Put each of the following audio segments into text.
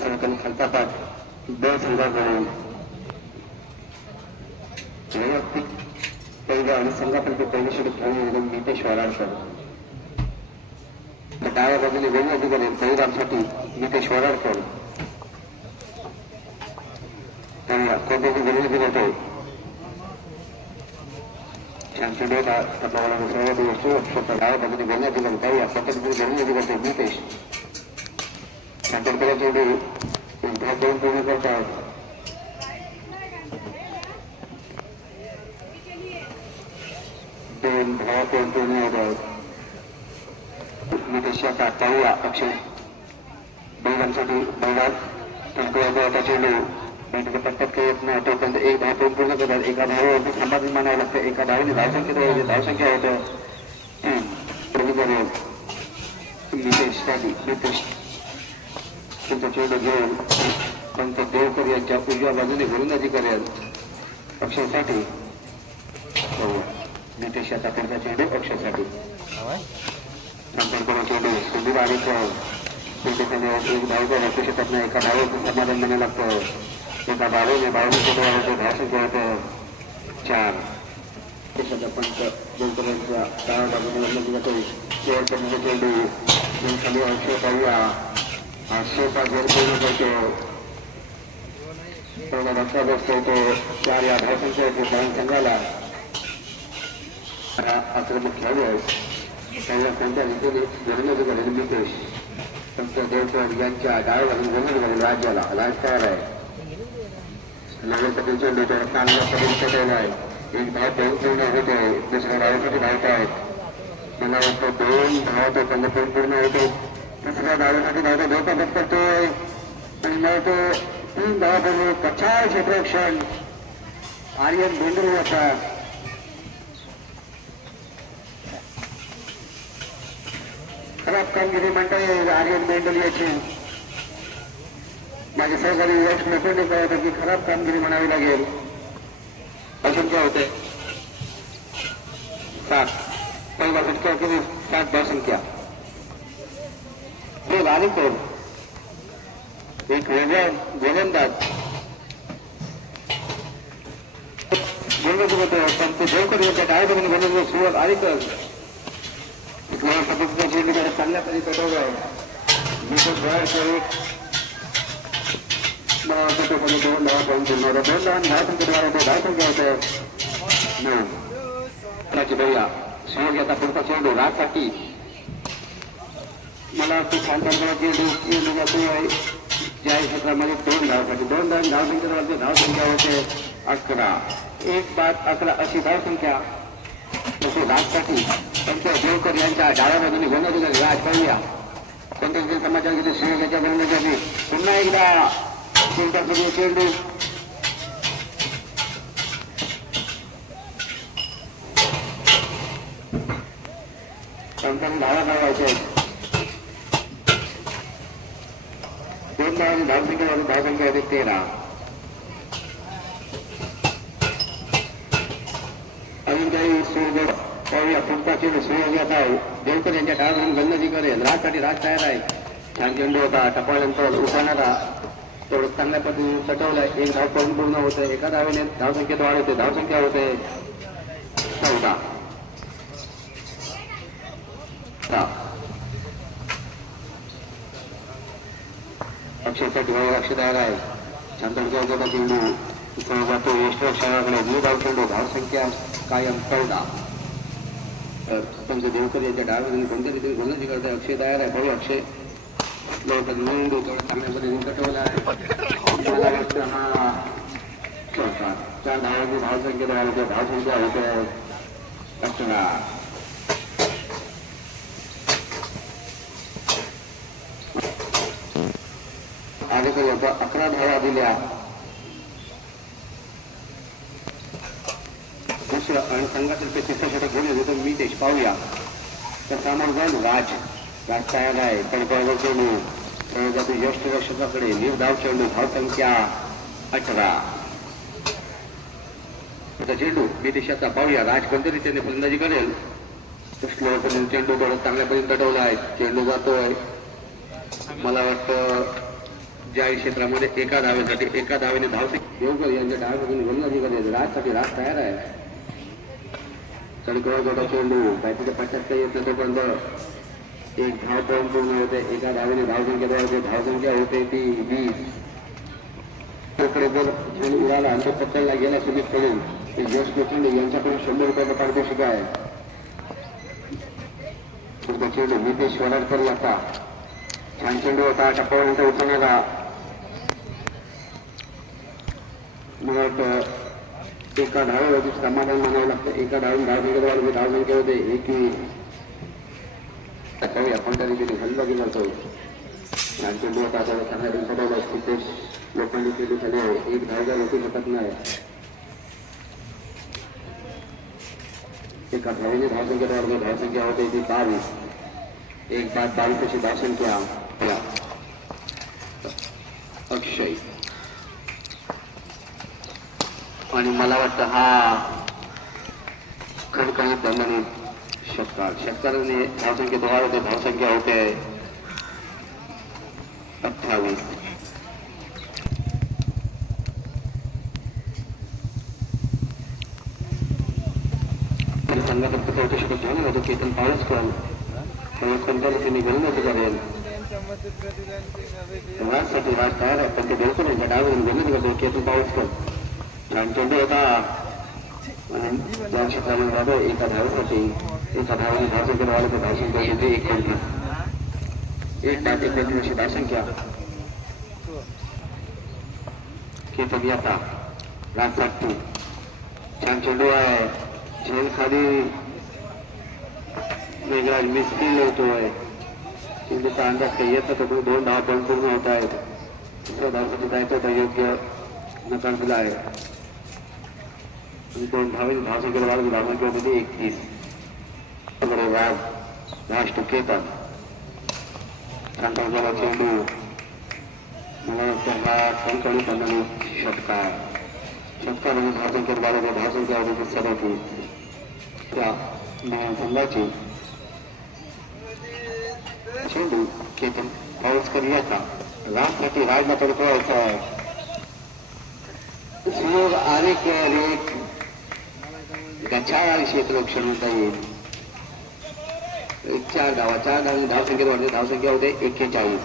संकलन खालचा पाठ संघाकडून वैयक्तिक पहिलं आणि संघापैकी पहिले षटक खेळून नितेश वराडकर डाव्या बाजूने वेगळे अधिकारी पहिल्यासाठी नितेश वराडकर त्यामुळे कोणत्याही वेगळी दिले चॅम्पियन आपल्याला सर्वात वस्तू स्वतः डाव्या बाजूने वेगळ्या अधिकारी पाहूया कोणत्याही वेगळी अधिकारी नितेश चॅम्पियन जेवढे दहा दोन पूर्ण करतात दोन दहा दोन पूर्ण होतात नितेशाचा पाहूया अक्षय बैलांसाठी बैलात त्याच्या चेंडू बँकेच्या पट्ट्यात काही येत नाही तोपर्यंत एक धाव पूर्ण पूर्ण करतात एका धावावरती थांबाच मानावं लागतं एका धावाने धावसंख्या होते धावसंख्या होतं तीन कमी करेल नितेशसाठी नितेश त्यांचा चेंडू घेऊन. पंत देवकर यांच्या उजव्या बाजूने गोलंदाजी अधिकारी आहेत हो. नितेश याचा पुढचा चेंडू नंतर संपर्क चेंडू? सुधीर आणि एक धाव जर शकत नाही. एका धावाचं समाधान म्हणायला लागतं. एका धावेने धावने चेंडू होतं धावसंख्या चार. देशाचा पंच देवकर यांच्या डाव्या बाजूने चेंडू. खाली अक्षय पाहूया अक्षयचा जर पूर्ण करतो धक्का बसतो तो चार या धावसंख्या होते संघाला आक्रमक खेळाडू आहे त्याला रीतीने गोलंदाजी नितेश संत देवकर यांच्या डाव्या गोलंदाजी करेल राज्याला राज तयार आहे नगरपती चेंडूच्या चांगल्या पद्धतीने ठेवला आहे एक धाव दोन पूर्ण होते दुसऱ्या धावासाठी धावत आहेत मला वाटतं दोन धाव तो त्यांना पूर्ण पूर्ण होते तिसऱ्या धावासाठी धावता धोका पत्करतोय आणि मग तो तीन धावा पूर्ण कछाळ क्षेत्ररक्षण आर्यन भेंडरे याचा खराब कामगिरी म्हणताय आर्यन बेंडल याची माझे सहकारी यश लोखंडे काय होतं की खराब कामगिरी म्हणावी लागेल. अजून काय होते सात. पहिला फटका किती? सात धावसंख्या तो आली एक वेगळा गोलंदाज. गोलंदाज होतो देवकर यांच्या गोलंदाज सुरुवात चांगल्या तरी कटवलं आहे दीपक गोळाकर मला तो कोणी दोन दहा पाहून पूर्ण दोन दहा संख्या दहा संख्या होते नऊ भैया सहयोग याचा पुढचा चेंडू राजसाठी. मला खूप छान छान चेंडू चेंडू जातो ज्या क्षेत्रामध्ये दोन धावसाठी दोन दोन धाव धावसंख्या होते अकरा. एक बाद अकरा अशी धावसंख्या तसे राजसाठी त्यांच्या देवकर यांच्या डाव्या बाजूने गोंधळ राज पाहूया. कोणत्या समाचार घेते सहयोगाच्या गोंधळासाठी पुन्हा एकदा चेंडूपूर्वी चेंडू कंपनी धावा धावायचे आहेत धावांनी धावसंख्या होती धावसंख्या होती पाहूया देवकर यांच्या करेल राजसाठी राज तयार आहे. छान चेंडू होता टपाळ्यांतर उठाणारा तेवढं चांगल्या पद्धतीने चटवलाय एक धाव करून पूर्ण होते. एका धावेने धावसंख्येत वाढ होते धावसंख्या होते. चौदा सहा. अक्षयसाठी वय लक्ष तयार आहे छान चेंडू इथं जातो यशवक्षाकडे न्यू धाव चेंडू धावसंख्या कायम चौदा तर पंच देवकर यांच्या डाव्या कोणत्या रीतीने गोलंदाजी करते अक्षय तयार आहे. भाऊ अक्षय. लवकर तेवढा चांगल्या पद्धतीने आहे. हा चार धावांची धावसंख्या होते होते अकरा अकरा धावा दिल्या. दुसरं आणि संघातर्फे तिसरं षटक घेऊन येतो मी देश. पाहूया. तर सामान जाईल राज. राज तयार आहे. पडद्यावर चेंडू प्रयोगातून ज्येष्ठ रक्षकाकडे निर्धाव चेंडू धाव संख्या अठरा. आता चेंडू देशाचा पाहूया. राज कोणत्या रीतीने फलंदाजी करेल? स्लो चेंडू थोडं चांगल्या पद्धतीने तटवला आहे. चेंडू जातोय. मला वाटतं ज्या क्षेत्रामध्ये एका धावेसाठी एका धावेने धाव देवकर यांच्या डाव्यापासून गोलंदाजी राजसाठी राज तयार आहे. सडकवा जोडा चेंडू बॅटीच्या पट्ट्यात काही येत नाही तोपर्यंत एक धाव पॉईंट पूर्ण होते एका धावेने धावसंख्या होते धावसंख्या होते ती वीस. कडे जर झेंडू उडाला आणि तो पट्ट्याला गेला सुमित कडून ते यश लोखंडे यांच्याकडून शंभर रुपयाचा पारितोषिक आहे. पुढचा चेंडू नितेश वराडकर याचा. छान चेंडू होता टप्प्यापर्यंत उचलणारा मला वाटतं एका धावेवरती समाधान मानावं लागतं एका धावून धाव संख्येद्वारे धाव संख्या होते एकवीस पाहूया कोणत्या रीतीने हल्ला करतो छान चेंडू होता त्याला सांगण्यातून पडवलं सिद्धेश लोकांनी चेंडू झाले एक धाव जर रोखू शकत नाही एका धावेने धाव संख्येद्वारे धाव संख्या होते ती बावीस एक बाद बावीस अशी धाव संख्या या. अक्षय आणि मला वाटतं हा खडखडीत दंडनीत षटकार षटकाराने धावसंख्या दोहा होते धावसंख्या होते. अठ्ठावीस. तरी संघातर्फे चौकशीकडे घेऊन होतो केतन पावसकर कोणत्या रीतीने गोलंदाजी करेल राजसाठी राज तयार आहे पण ते बिलकुल नाही. गोलंदाजी करतो केतन पावसकर छान चेंडू होता. एका धावेसाठी एका धावाने धावसंख्या वाढवतो धावसंख्या येते एक डाव एकोणतीस अशी धावसंख्या केतन याचा राजसाठी छान चेंडू आहे. झेल खाली. मेघराज मिस्किल होतोय. चेंडूचा अंदाज काही येत तो दोन धाव पण पूर्ण होत आहेत. दुसऱ्या धावसाठी जायचं योग्य नकार दिला आहे. आणि दोन धावेने धावसंख्येला वाढवली धावसंख्येमध्ये एकतीस. बरोबर राज टक्के येतात. सांगता चेंडू मला वाटतं हा कंकणी करणारी षटकार. षटकार आणि धावसंख्येत वाढवली धावसंख्या होती सदतीस त्या संघाची चेंडू केतन पाऊसकर याचा. राजसाठी राजला तडकवायचा आहे सुयोग आरेख रेख गच्छाळ क्षेत्र क्षमता येईल. चार धावा चार धाव धावसंख्या वाढते धावसंख्या होते एक्केचाळीस.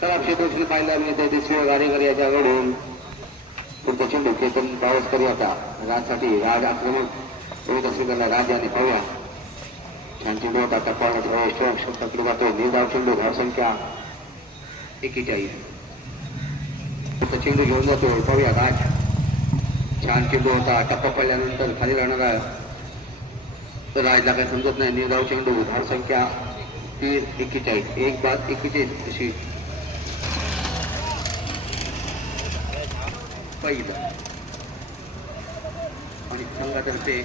खराब क्षेत्रक्षण पाहायला मिळते ते शिव आरेकर याच्याकडून पुढचा चेंडू केतन पावसकर आता. राजसाठी राज आक्रमक. होत असेल त्याला राज याने पाहूया. छान चेंडू होता टप्पा स्ट्रोक पकडू जातो. निर्धाव चेंडू धावसंख्या एक्केचाळीस. पुढचा चेंडू घेऊन जातो पाहूया राज. छान चेंडू होता. टप्पा पडल्यानंतर खाली राहणारा राजला काही समजत नाही. निर्धाव चेंडू धावसंख्या तीन एक्केचाळीस. एक बाद एक्केचाळीस अशी. पहिलं. आणि संघातर्फे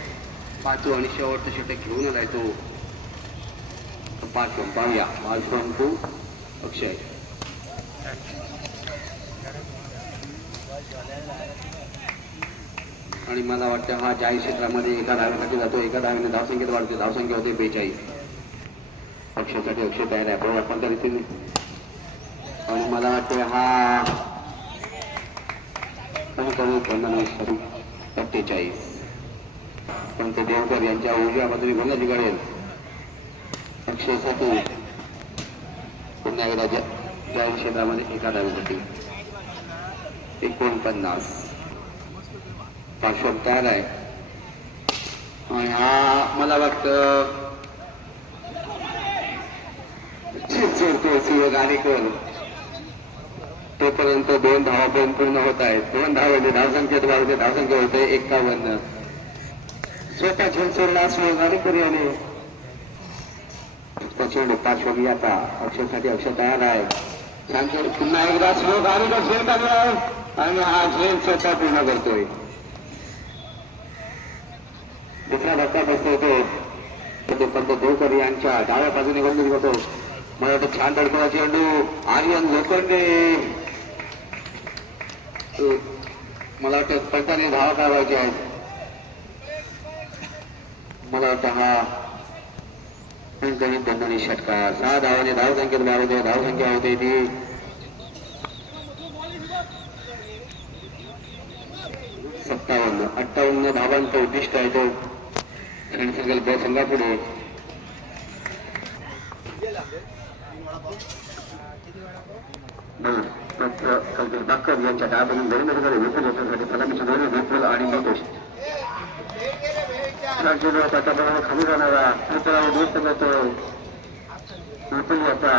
पाचवं आणि शेवटचं षटक घेऊन आलाय तो. पाचवं पाहूया. पाचवं टू अक्षय. आणि मला वाटतं हा चाळीस क्षेत्रामध्ये एका धावेसाठी जातो एका धावेने धावसंख्येत वाढते धावसंख्या होते बेचाळीस. अक्षयसाठी अक्षय तयार आहे बरोबर आपण त्या रीतीने आणि मला वाटते हा कमी कमी पन्नास पण ते देवकर यांच्या उजव्या बाजूने गोलंदाजी करेल अक्षयसाठी पुन्हा एकदा जाहीर क्षेत्रामध्ये एका धावेसाठी एकोणपन्नास. पार्श्व तयार आहे आणि हा मला वाटतं चोरतो सुयोग गाणेकर तोपर्यंत दोन धावा पण पूर्ण होत आहेत. दोन धाव धावांनी म्हणजे धावसंख्येत वाढते धावसंख्या होते एकावन्न. स्वतः झेल सोडला असं गाणेकर याने. चेंडू पार्श्वगी आता. अक्षरसाठी अक्षर तयार आहे. छान पुन्हा एकदा सुयोग गाणेकर झेल काढलाय आणि हा झेल स्वतः पूर्ण करतोय. दुसरा धक्का बसतो होतो. पंत देवकर यांच्या डाव्या बाजूने बंदून होतो. मला वाटतं छान तडकला चेंडू आर्यन लोखंडे मला वाटतं पंताने धावा काढायचे आहेत. मला वाटतं हा कमीत बंधनी षटकार सहा धावाने धाव संख्येत होते धाव संख्या होते ती. सत्तावन्न अठ्ठावन्न धावांचं उद्दिष्ट आहे तो. रणसंकल्प संघापुढे कल्पेश यांच्या डाबून गणितकडे विपुल होण्यासाठी विपुल आणि नितेश राजूला बरोबर खाली जाणारा कृपया दुरुस्त करतो विपुल याचा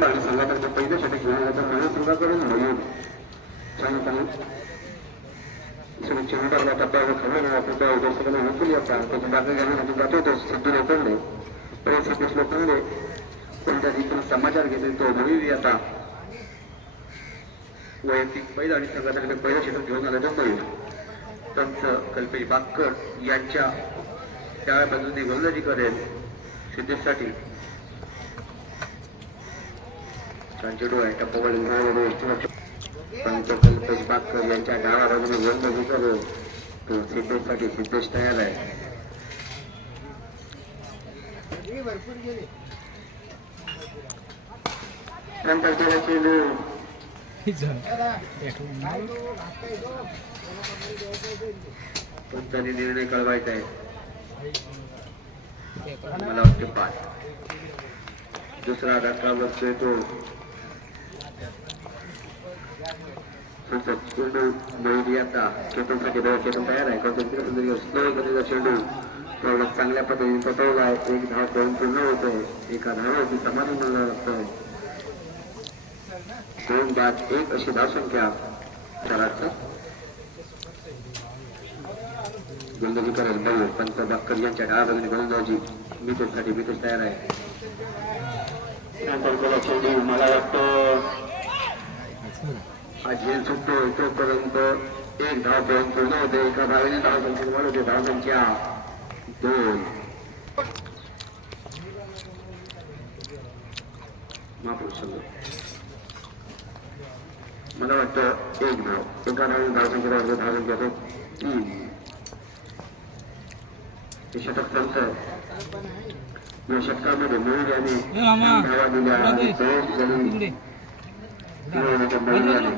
आणि षटक घेऊन याचा मिळून सुरुवात करून म्हणून. सांगताना चिमटाला टप्प्यावर खाली जाणारा कृपया उद्ध्वस्त करून विपुल याचा त्याची बाकी घेण्यासाठी जातो तो सिद्धी लोखंडे परिस्थितीस लोखंडे कोणत्या देखील समाचार घेते तो भविवी आता वैयक्तिक बैल आणि संघासाठी पहिलं क्षेत्र घेऊन आला तो बैल त्यांचं कल्पेश बाकर यांच्या त्या बाजूने गोलंदाजी करेल सिद्धेसाठी चेंडू आहे टप्पावर त्यांचं कल्पेश बाकर यांच्या डाव्या बाजूने गोलंदाजी करेल तो सिद्धेशसाठी सिद्धेश तयार आहे. नंतर त्याला चेंडू कोणताही निर्णय कळवायचा आहे. मला वाटते पाच. दुसरा धक्का बसतोय तो चेंडू मोहिती आता चेतनसाठी बघा चेतन तयार आहे कारण स्लो गतीचा चेंडू तेवढा चांगल्या पद्धतीने पटवला आहे एक धाव करून पूर्ण होतोय एका धावावरती समाधान मिळणार लागतोय दोन बाद एक अशी धावसंख्या कराडचं गोलंदाजी करत बघू पंत बाक्कर यांच्या डाव्या बाजूने गोलंदाजी मितेशसाठी मितेश तयार आहे नंतर मला वाटतं हा झेल सुटतो तोपर्यंत एक धाव पर्यंत पूर्ण होते एका धावेने धाव संख्या वाढवते धाव संख्या दोन महापुरुष मला वाटतं एक धाव एका धावेने धाव संख्या वाढवते धाव संख्या तो तीन हे षटक संपतं या षटकामध्ये मोहित यांनी धावा दिल्या आणि इकडे. प्रयोग करून इकडे मिळवण्याच्या बळीराने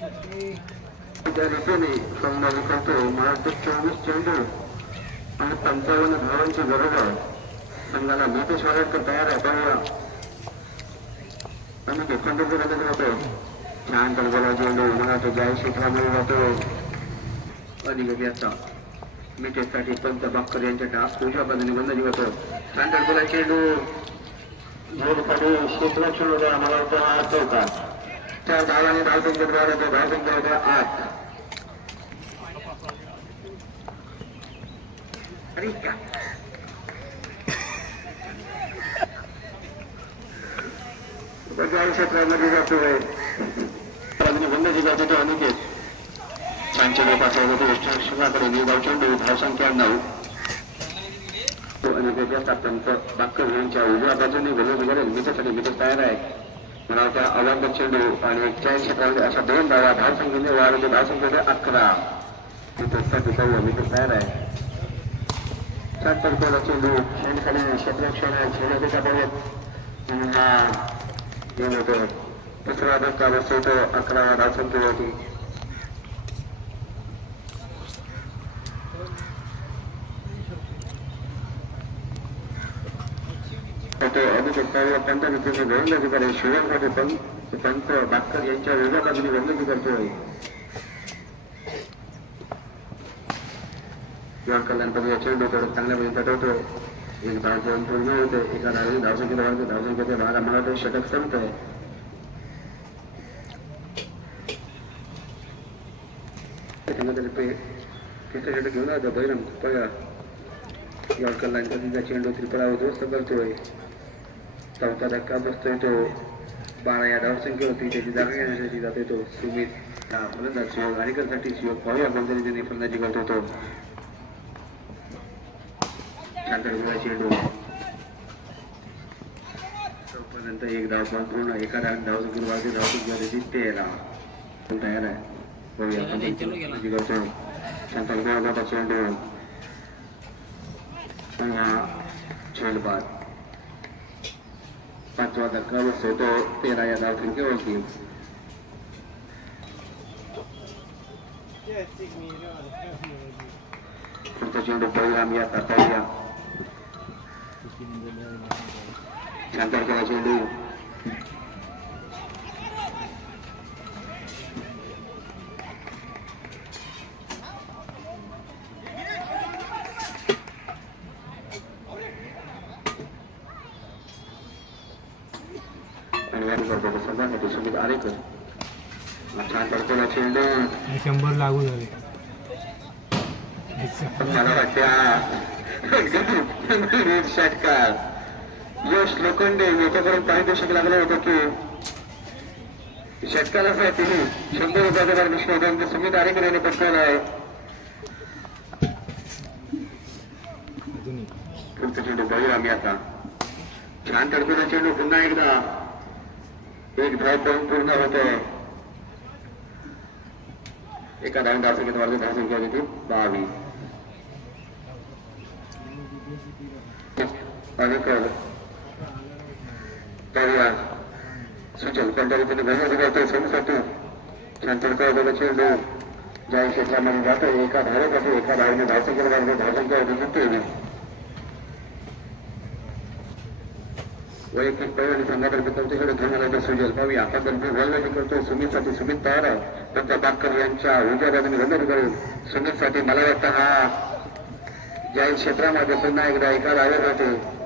त्या रीतीने संभाजी करतो महाराष्ट्र चोवीस चेंडू आणि पंचावन्न धावांची गरज आहे. संघाला नितेश वाडकर तयार आहे पाहूया आणि देखंड करत राहतो छान तरबला चेंडू मला तो जय क्षेत्रामध्ये जातो. आणि याचा मितेशसाठी पंत बाक्कर यांच्या डास पूजा बाजूने बंद करतो छान तरबला चेंडू जोडसाठी क्षेत्र चेंडू द्या मला वाटतं. हा चौका चार धावाने धाव संख्येत वाढ होते धाव संख्या होते आठ बजाव क्षेत्रामध्ये जातोय बाजूने जातो तो अनिकेत छानच्या लोकांचा होतो शिवाकडे निधाव चेंडू नऊ तो अनिकेत या त्यांचं बाक्कर यांच्या उजव्या बाजूने गोलंदाजी करेल मित्र तयार आहे मला वाटतं चेंडू आणि एक क्षेत्रामध्ये अशा दोन धावा धाव संख्येने वाढवते धाव संख्येने अकरा मित्रासाठी पाहूया मित्र तयार आहे. शहात्तर तारखेला चेंडू शेणखाली क्षेत्रक्षण आहे झेलच्या बरोबर आणि हा होतो. दुसरा धक्का बसवतो अकरा धाव संख्येवरती तो अभिषेक अत्यंत पंताने त्याचे गोलंदाजी करेल शिवमसाठी पंत पंत बाक्कर यांच्या वेगळ्या बाजूने गोलंदाजी करतोय किंवा कल्याणपती याच्या डोक्यावर चांगल्यापैकी पटवतोय एक धाव घेऊन पूर्ण होते एका धावेने धावसंख्येला वाढते धावसंख्येच्या भागा मला वाटतं षटक संपत आहे. त्याच्यामध्ये तिसरं षटक घेऊन आलं बहिरम पळा यॉर्कर लाईनपतीचा चेंडू त्रिपुरा उद्ध्वस्त करतोय. चौथा धक्का बसतोय तो बारा या धावसंख्या होती त्याची जागा घेण्यासाठी जातोय तो सुमित हा फलंदाज शिव गाडीकरसाठी शिव पाहूया कोणत्या रीतीने फलंदाजी करतो तो शांतर गोळा चेंडू तोपर्यंत एक धाव पण पूर्ण एका धाव धावसंख्येने वाढते धावसंख्या जिंकते याला तयार आहे बघूया आपण फलंदाजी करतो शांतर गोळा चेंडू आणि हा चेंडू बाद पाचवा धक्का बसतो तो तेरा या धावसंख्येवरती पुढचा चेंडू परिणाम या तात्या शांतर केला चेंडू लोखंडे याच्याकडून पाणी दशक लागलं होतं की षटकाला तिने शंभर रुपयाचा भार निष्पादन सुमित आरेकर यांनी पटकावलं आहे. अजूनही पुढचा चेंडू बघूया आम्ही आता. छान तडफेला चेंडू पुन्हा एकदा. एक धाव करून पूर्ण होतोय एका धावून धाव संख्येत वर्ग धाव संख्या होती बावीस अनेकर तळिया सुचल कोणत्या करतोय ज्या क्षेत्रामध्ये एका एका वैयक्तिक संघातर्फे घेऊन आला सुजल आता तर्फे गोलंदाजी सुमितसाठी सुमित तयार आहे त्यांच्या बागकर यांच्या उजव्या बाजूने गोलंदाजी करेल सुमितसाठी मला वाटतं हा ज्या क्षेत्रामध्ये पुन्हा एकदा एका धावेर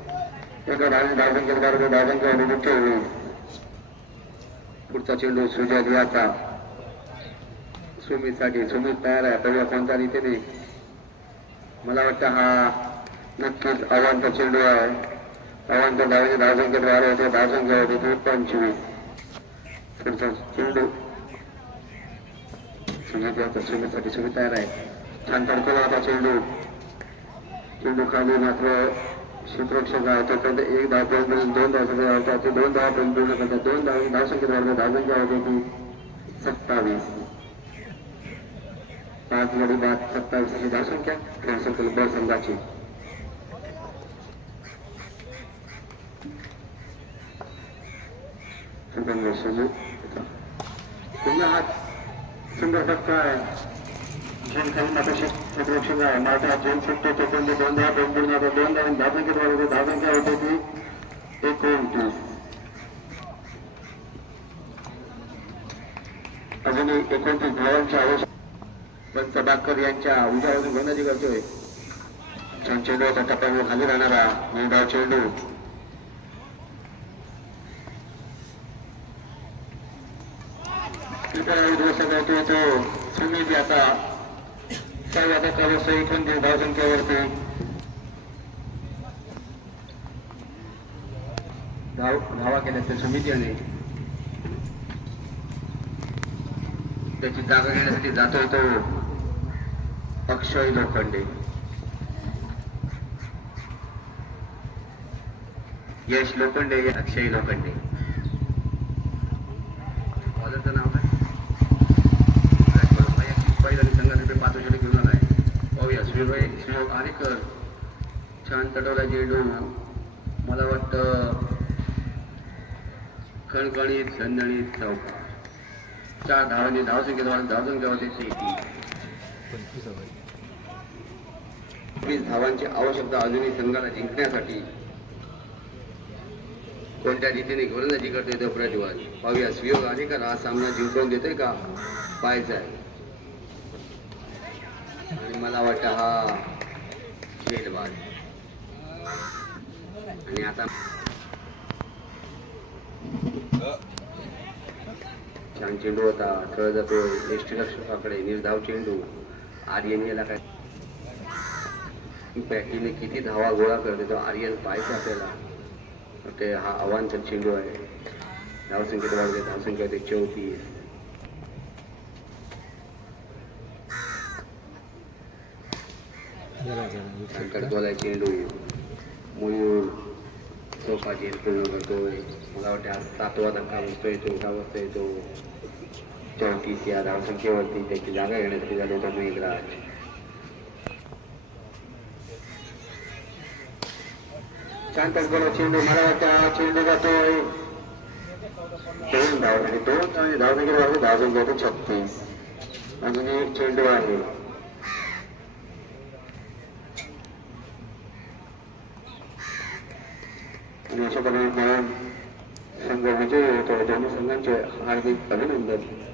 पुढचा चेंडू सुजल याचा सुमित साठी सुमित तयार आहे. पाहूया कोणत्या रीतीने मला वाटतं हा नक्कीच आव्हानचा चेंडू आहे. आव्हान तर धावचे संख्या तयार होते. धावसंख्या होते पंचवीस पुढचा चेंडू. सुमित याचा सुमित साठी सुमित तयार आहे. छान तडकला होता चेंडू. चेंडू खाली मात्र क्षेत्ररक्षक आहे तोपर्यंत एक धाव पर्यंत दोन धाव संख्या होता ते दोन धाव पर्यंत पूर्ण करतात दोन धाव धावसंख्येत वाढ धावसंख्या होते ती सत्तावीस. पाच गडी बाद सत्तावीस अशी धावसंख्या खेळ सकल ब संघाची. सुगंध सुजू पुन्हा हा सुंदर फटका आहे झेल खाली माता क्षेत्ररक्षक आहे माझा झेल सुटतो तोपर्यंत दोन दहा दोन पूर्ण होतो दोन धावून धावसंख्येत वाढ होते धावसंख्या होते ती एकोणतीस अजूनही एकोणतीस धावांची आवश्यक पंच बाकर यांच्या उद्या बाजू गोलंदाजी करतोय छान चेंडू होता टप्प्यावर खाली राहणारा निर्धाव चेंडू इतर उद्ध्वस्त करतोय तो सुमित आता सहाव्या टप्प्यावर एकोणतीस धावसंख्येवरती धाव धावा केल्या त्या समितीने. त्याची जागा घेण्यासाठी जातो तो अक्षय लोखंडे. यश लोखंडे अक्षय लोखंडे. नाव काय पहिल्या संघाने पाच वर्षाने घेऊन आलाय श्रीभाई श्रीयोग आरेकर छान तटवला चेंडू मला वाटतं खणखणीत खणखणीत चौका चार धावांनी धावसंख्येत वाढून धावसंख्या होते. तेहतीस वीस धावांची आवश्यकता अजूनही संघाला जिंकण्यासाठी कोणत्या रीतीने गोलंदाजी करतोय तो प्रज्वल पाहूया. सुयोग आरेकर हा सामना जिंकून देतोय का? पाहायचा आहे. आणि मला वाटतं हा झेलबाज आणि आता छान चेंडू होता खेळ एष्टी यष्टीरक्षकाकडे निर्धाव चेंडू आर्यन याला काय बॅटीने किती धावा गोळा करते तो आर्यन पाहायचा आपल्याला. ते हा आव्हानचा चेंडू आहे. धावसंख्येत वाढते धावसंख्या होते चौतीस. शंकरतोला चेंडू मयूर सोफा गेम पूर्ण करतो मला वाटतं सातवा धक्का बसतोय चौथा बसतोय तो. चौतीस या धावसंख्येवरती त्याची जागा घेण्यासाठी झाली होता मेघराज शांतक बोला चेंडू मला वाटतं चेंडू जातोय. दोन धाव आणि दोन छत्तीस. अजून एक चेंडू आहे. आणि अशा प्रकारे मला संघ विजय होतो दोन्ही संघांचे हार्दिक अभिनंदन